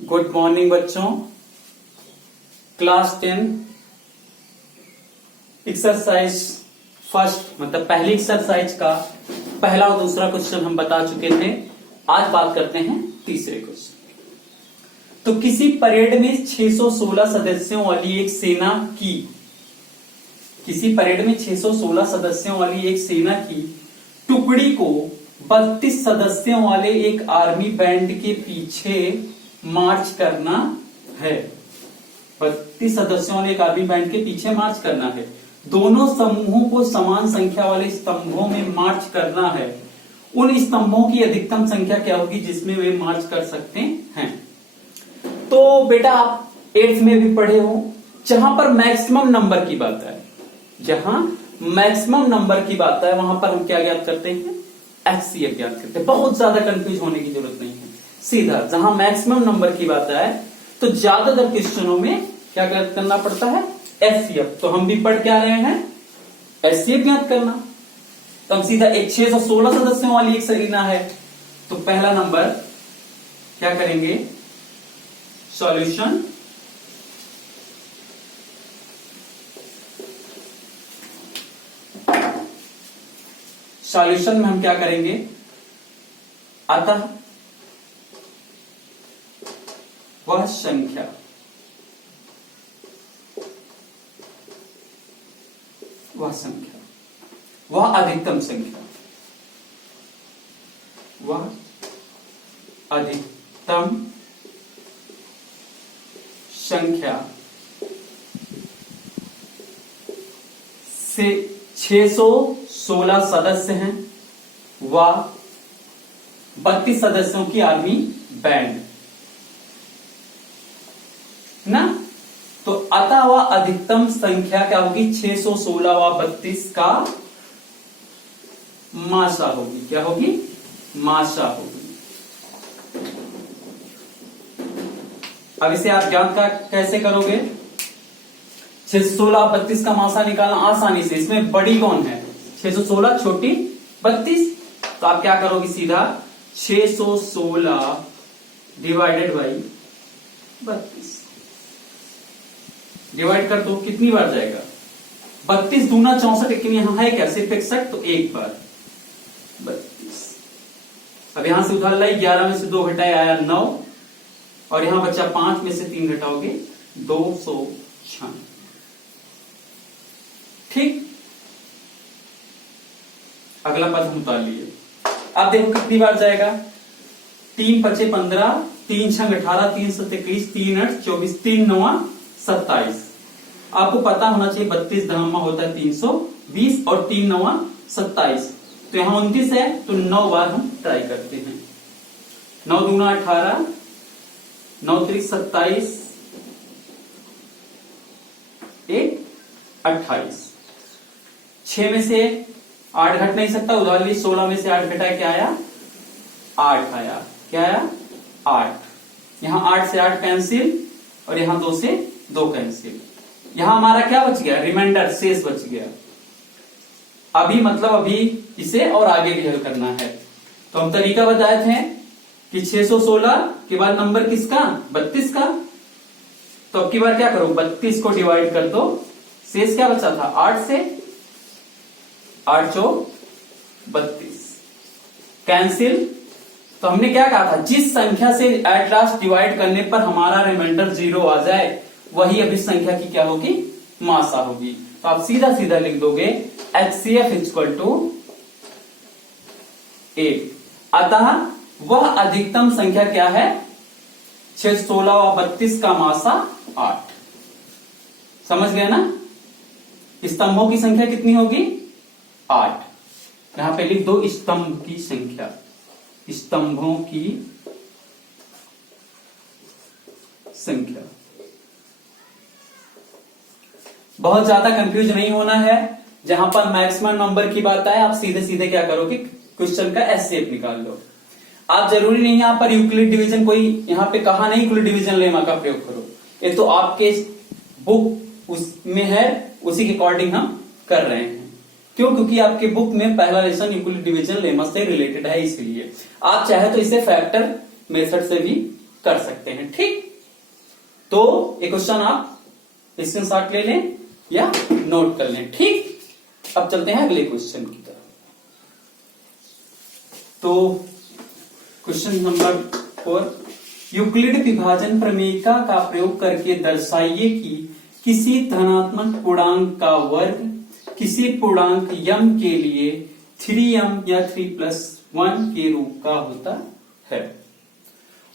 Good morning बच्चों। Class 10 exercise first मतलब पहली एक्सरसाइज का पहला और दूसरा क्वेश्चन हम बता चुके थे। आज बात करते हैं तीसरे क्वेश्चन। तो किसी परेड में 616 सदस्यों वाली एक सेना की किसी परेड में 616 सदस्यों वाली एक सेना की टुकड़ी को 32 सदस्यों वाले एक आर्मी बैंड के पीछे मार्च करना है। 32 सदस्यों वाले एक आर्मी बैंड के पीछे मार्च करना है। दोनों समूहों को समान संख्या वाले स्तंभों में मार्च करना है। उन स्तंभों की अधिकतम संख्या क्या होगी जिसमें वे मार्च कर सकते हैं। तो बेटा आप 8th में भी पढ़े हो, जहां पर मैक्सिमम नंबर की बात है, जहां मैक्सिमम नंबर की बात है वहां पर हम क्या ज्ञात करते हैं, एचसीएफ ज्ञात करते हैं। बहुत ज्यादा कंफ्यूज होने की जरूरत नहीं है, सीधा जहां मैक्सिमम नंबर की बात है तो ज्यादातर क्वेश्चनों में क्या ज्ञात करना पड़ता है, एचसीएफ। तो हम भी पढ़ क्या रहे हैं, एचसीएफ ज्ञात करना। तो हम सीधा एक 616 सदस्यों वाली एक सेना है, तो पहला नंबर क्या करेंगे, सॉल्यूशन। सॉल्यूशन में हम क्या करेंगे, अतः वह संख्या वह अधिकतम संख्या से 616 सदस्य हैं, वह 32 सदस्यों की आर्मी बैंड ना। तो अतः वह अधिकतम संख्या क्या होगी, 616 व 32 का माशा होगी। क्या होगी, माशा होगी। अब इसे आप ज्ञात का कैसे करोगे, 616 32 का माशा निकालना आसानी से। इसमें बड़ी कौन है, 616, छोटी 32। तो आप क्या करोगे, सीधा 616 डिवाइडेड बाई 32 डिवाइड कर दो, कितनी बार जाएगा, 32 दूना 64, लेकिन यहां है क्या, सिर्फ 61, तो एक बार 32। अब यहां से उधार लाई, 11 में से 2 घटाए आया 9, और यहां बचा 5 में से 3 घटाओगे 296। ठीक, अगला पद हम उतार लिए। अब देखो कितनी बार जाएगा, 3 पचे 15, 3 छंग 18, 3 सत 21, 3 8 24, 3 9 27। आपको पता होना चाहिए 32 धनमा होता है 320 और 3 9 27। तो यहां 29 है, तो 9 बार हम ट्राई करते हैं। 9 दूना 18, 9 त्रिक 27, 1 28। 6 में से 8 घट नहीं सकता, उधार ली, 16 में से 8 घटाया, क्या आया, 8 आया। क्या आया, 8। यहां 8 से 8 कैंसिल, और यहां 2 से 2 कैंसिल। यहां हमारा क्या बच गया, रिमाइंडर, शेष बच गया। अभी मतलब अभी इसे और आगे भी हल करना है। तो हम तरीका बताए थे कि 616 के बाद नंबर किसका, 32 का। तो अब की बार क्या करो, 32 को डिवाइड कर दो, शेष क्या बचा था, 8 से 8 चौक 32 कैंसिल। तो हमने क्या कहा था, जिस संख्या से एट लास्ट डिवाइड करने पर हमारा रिमाइंडर 0 आ जाए वही अभी संख्या की क्या होगी, माशा होगी। तो आप सीधा सीधा लिख दोगे HCF इक्वल टू 8। अतः वह अधिकतम संख्या क्या है, 616 व 32 का माशा 8। समझ गए ना, स्तंभों की संख्या कितनी होगी, 8। यहां पे लिख दो स्तंभ की संख्या, स्तंभों की संख्या। बहुत ज्यादा कंफ्यूज नहीं होना है, जहां पर मैक्सिमम नंबर की बात आए आप सीधे सीधे क्या करोगे, क्वेश्चन का एचसीएफ निकाल लो। आप जरूरी नहीं यहां पर यूक्लिड डिवीजन, कोई यहां पे कहा नहीं यूक्लिड डिवीजन लेमा का प्रयोग करो, ये तो आपके बुक उसमें है, उसी के अकॉर्डिंग हम कर रहे हैं। क्यों, क्योंकि आपके बुक में पहला लेसन यूक्लिड डिवीजन लेमा से रिलेटेड है, इसलिए आप चाहे तो इसे फैक्टर मेथड से भी कर सकते हैं। ठीक, तो ये क्वेश्चन आप स्क्रीनशॉट ले लें या नोट कर लें। ठीक, अब चलते हैं अगले क्वेश्चन की तरफ। तो क्वेश्चन नंबर 4, यूक्लिड विभाजन प्रमेयिका का प्रयोग करके दर्शाइए कि किसी धनात्मक पूर्णांक का वर्ग किसी पूर्णांक m के लिए 3m या 3+1 के रूप का होता है।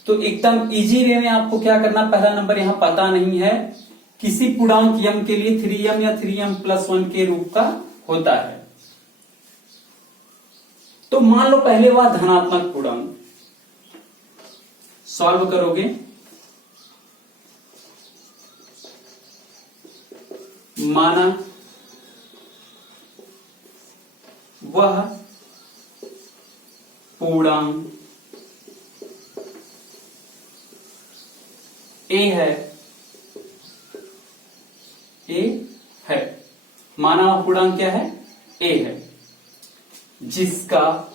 तो एकदम इजी वे में आपको क्या करना, पहला नंबर यहां पता नहीं है, किसी पूर्णांक m के लिए 3m या 3m+1 के रूप का होता है। तो मान लो पहले वह धनात्मक पूर्णांक, सॉल्व करोगे, माना वह पूर्णांक ए है, माना वह पूर्णांक क्या है, ए है, जिसका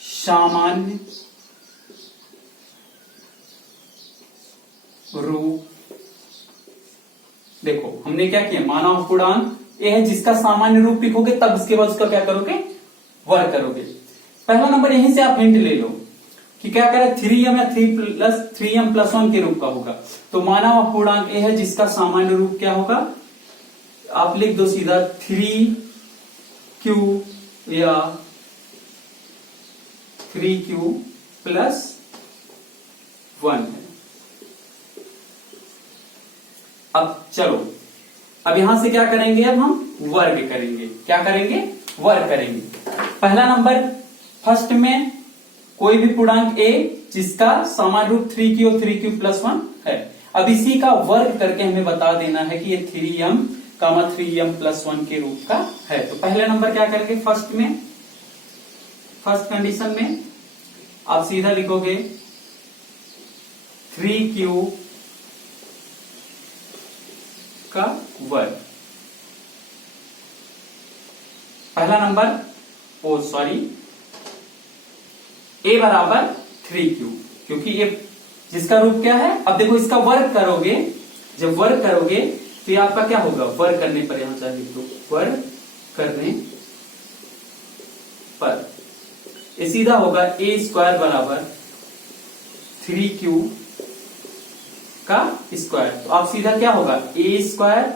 सामान्य रूप, देखो हमने क्या किया, माना वह पूर्णांक ए है जिसका सामान्य रूप लिखोगे, तब उसके बाद उसका क्या करोगे, वर्ग करोगे। पहला नंबर यहीं से आप हिंट ले लो कि क्या करें, 3m या 3m+1 के रूप का होगा। तो माना वह पूर्णांक ए है जिसका सामान्य रूप क्या होगा, आप लिख दो सीधा 3q या 3q+1 है। अब चलो, अब यहां से क्या करेंगे, अब हम वर्ग करेंगे। क्या करेंगे, वर्ग करेंगे। पहला नंबर, फर्स्ट में कोई भी पूर्णांक a जिसका सामान्य रूप 3q और 3q+1 है। अब इसी का वर्ग करके हमें बता देना है कि ये 3m, 3m+1 के रूप का है। तो पहले नंबर क्या करेंगे, फर्स्ट में, फर्स्ट कंडीशन में आप सीधा लिखोगे 3q का वर्ग। पहला नंबर, ओ सॉरी, a बराबर 3q, क्योंकि ये जिसका रूप क्या है। अब देखो इसका वर्ग करोगे, जब वर्ग करोगे तो ये आपका क्या होगा, वर्ग करने पर, यहां चाहिए तो वर्ग करने पर ये सीधा होगा a² बराबर 3q का स्क्वायर। तो आप सीधा क्या होगा, a²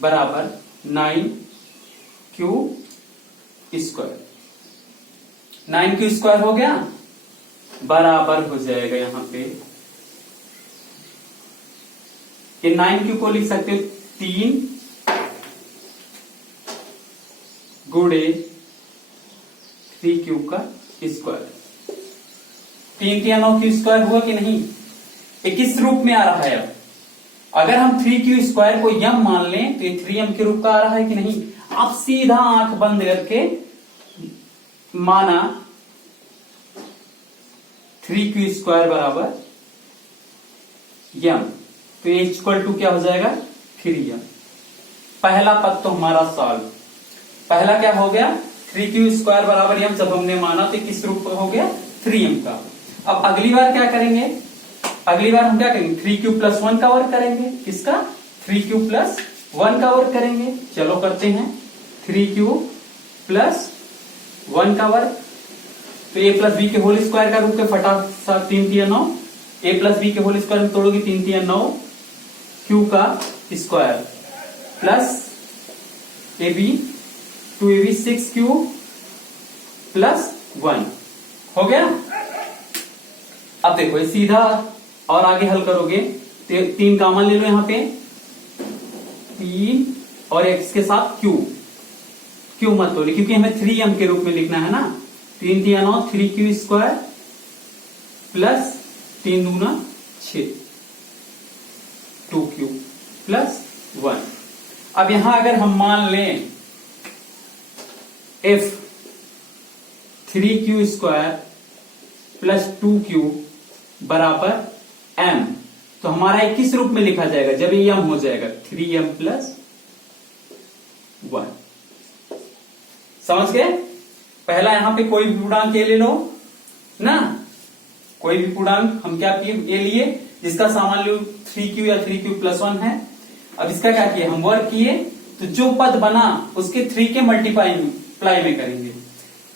बराबर 9q²। 9q² हो गया, बराबर हो जाएगा यहां पे, ये 9q को लिख सकते हो 3 गुणे 3q का स्क्वायर। 3 या 9q² हुआ कि नहीं, ये किस रूप में आ रहा है। अब अगर हम 3q² को m मान लें तो ये 3m के रूप का आ रहा है कि नहीं। आप सीधा आंख बंद करके माना 3q² बराबर m, तो ये इक्वल टू क्या हो जाएगा, 3m। पहला पद तो हमारा सॉल्व। पहला क्या हो गया, 3q² बराबर m, जब हमने माना तो किस रूप का हो गया, 3m का। अब अगली बार क्या करेंगे, अगली बार हम क्या करेंगे, 3q+1 का वर्ग करेंगे। किसका, 3q+1 का वर्ग करेंगे। चलो करते हैं, 3q+1 का वर्ग, तो a+b के होल स्क्वायर का रूप के फटाफट 3 9, a+b के होल स्क्वायर में तोड़ोगे 3 9, q का square plus ab 2ab 6q+1 हो गया। अब देखो ये सीधा और आगे हल करोगे, 3 कॉमन ले लो यहां पे, 3 और x के साथ q मत लो क्योंकि हमें 3m के रूप में लिखना है ना। 3 9, 3q² प्लस 3 दूना 6, 2q+1। अब यहां अगर हम मान लें f 3q² प्लस 2q बराबर m, तो हमारा ये किस रूप में लिखा जाएगा, जब ये m हो जाएगा 3m+1। समझ गए? पहला यहाँ पे कोई भी पूर्णांक ए ले लो ना, कोई भी पूर्णांक हम क्या किए ए लिए जिसका सामान्य 3q या 3q+1 है। अब इसका क्या किए हम वर्क किए, तो जो पद बना उसके 3 के मल्टीप्लाई में करेंगे।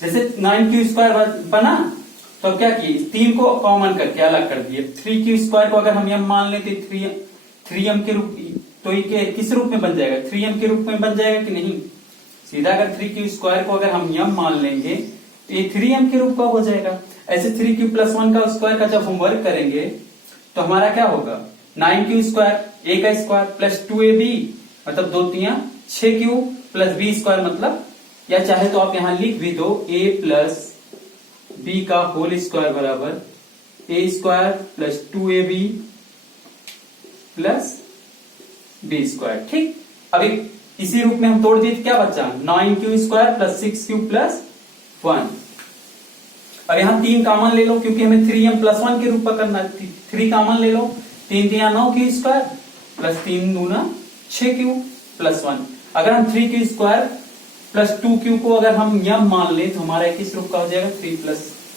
जैसे 9q² बना तो अब क्या किए 3 को कॉमन करके अलग कर दिए। 3q² को अगर हम यम मान लेते 3m के रूप, तो ये किस रूप में बन जाएगा 3m के रूप में बन जाएगा कि नहीं? सीधा अगर 3q² को अगर हम यम मान लेंगे तो ये 3m के रूप का हो जाएगा। ऐसे 3q+1 का स्क्वायर का जब हम वर्क करेंगे तो हमारा क्या होगा 9q² a का स्क्वायर प्लस 2ab मतलब 2 3 6q प्लस b² मतलब, या चाहे तो आप यहां लिख भी दो a प्लस b का होल स्क्वायर बराबर a² plus 2ab plus b²। ठीक, अभी इसी रूप में हम तोड़ दिए तो क्या बचा 9q² प्लस 6q प्लस 1। अब यहाँ 3 कॉमन ले लो क्योंकि हमें 3m+1 के रूप में करना है। 3 कॉमन ले लो, 3 3 9q² प्लस 3 दूना 6q प्लस 1। अगर हम 3q² प्लस 2q को अगर हम यम मान ले तो हमारा किस रूप का हो जाएगा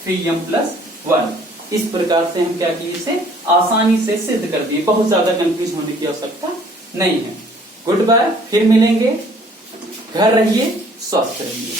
3m+1। इस प्रकार से हम क्या किए इसे आसानी से सिद्ध कर दिए, बहुत ज्यादा कंफ्यूज होने की आवश्यकता नहीं है। गुड बाय, फिर मिलेंगे। घर रहिए, स्वस्थ रहिए।